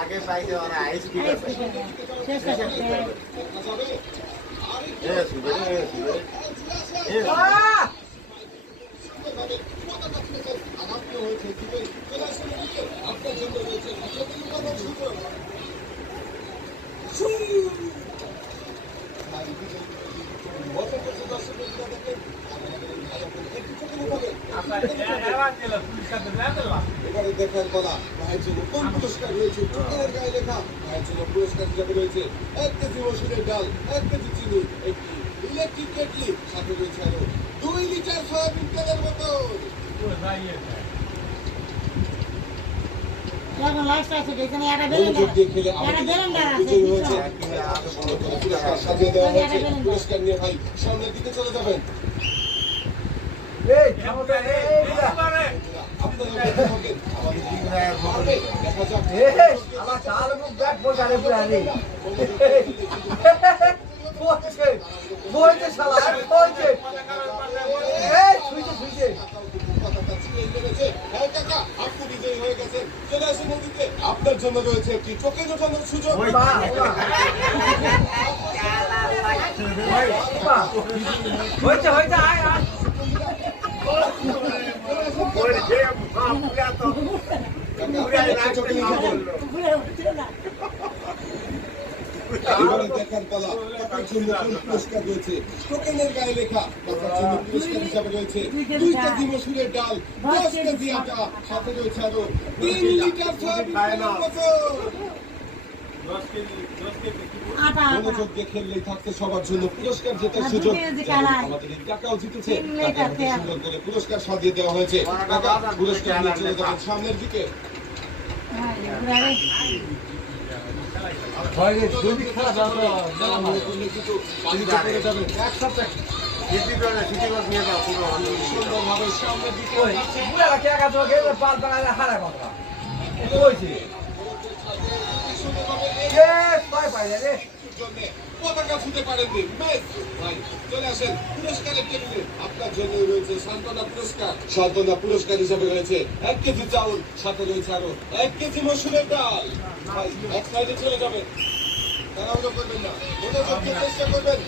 আগে পাইছে ওরা আইসক্রিম এবারে দেখার বলা ভাইয়ের জন্য কোন পুরস্কার রয়েছে চোখের গায়ে লেখা ভাইয়ের জন্য পুরস্কার হিসাবে রয়েছে 1 কেজি মসুরের ডাল 1 কেজি চিনি একটি ইলেকট্রিক কেটলি সাথে রয়েছে আরো 2 লিটার সয়াবিন তেলের বোতল পুরস্কার নিয়ে ভাই সামনের দিকে চলে যাবেন আপনার জন্য রয়েছে একটি চোখে জোটানোর সুযোগ দেখার পালা আপনার জন্য পুরস্কার রয়েছে টোকেনের গায়ে লেখা আপনার জন্য পুরস্কার হিসাবে রয়েছে 2 কেজি মসুরের ডাল 10 কেজি আটা সাথে রয়েছে আরো 3 লিটার সয়াবিন তেলের বোতল মনোযোগ দিয়ে খেললেই থাকতে সবার জন্য পুরস্কার জেতার সুযোগ আমাদের টাকাও জিতেছে সুন্দর করে পুরস্কার সাজিয়ে দেওয়া হয়েছে পুরস্কার নিয়ে চলে যাবেন সামনের দিকে সুন্দরভাবে সামনের দিকে পতাকা ছুঁতে পারেননি ভাই চলে আসেন পুরস্কারের টেবিলে আপনার জন্য রয়েছে সান্ত্বনা পুরস্কার হিসাবে রয়েছে 1 কেজি চাউল সাথে রয়েছে আরো 1 কেজি মসুরের ডাল ভাই এক সাইডে চলে যাবেন তাড়াহুড়ো করবেন না মনোযোগ দিয়ে চেষ্টা করবেন